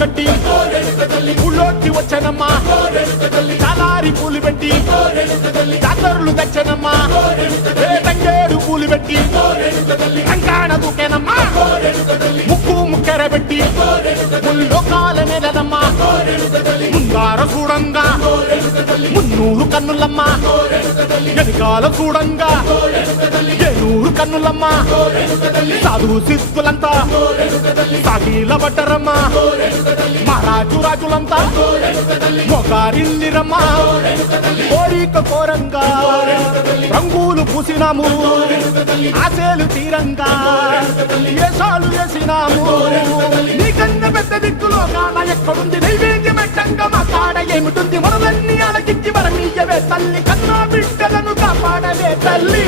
కట్టి ఊళ్ళోకి వచ్చానమ్మా చాలారి పూలు పెట్టి జాతరలు తెచ్చానమ్మా తంగేడు పూలు పెట్టి రంగాణ దూకేనమ్మా ముక్కు ముక్కెర పెట్టి ముల్లోకాల నెలనమ్మా ముందార చూడంగా మున్నూరు కన్నులమ్మా ఎనకాల చూడంగా ఏనూరు కన్నులమ్మా సాధు సిద్ధులంతా సాగిల పడ్డరమ్మా మహారాజు రాజులంతా మొగారిల్లిరమ్మా కోరిక కోరంగా రంగులు పూసినాము ఆశలు తీరంగా ఏసాలు వేసినాము నీకన్నా పెద్ద దిక్కులో కాన ఎక్కడుంది నైవేద్యం పెట్టంగా మా కాడ ఏమిటుంది మనలన్నీ అలకించి వరమీయవే తల్లి కన్నా బిడ్డలను కాపాడవే తల్లి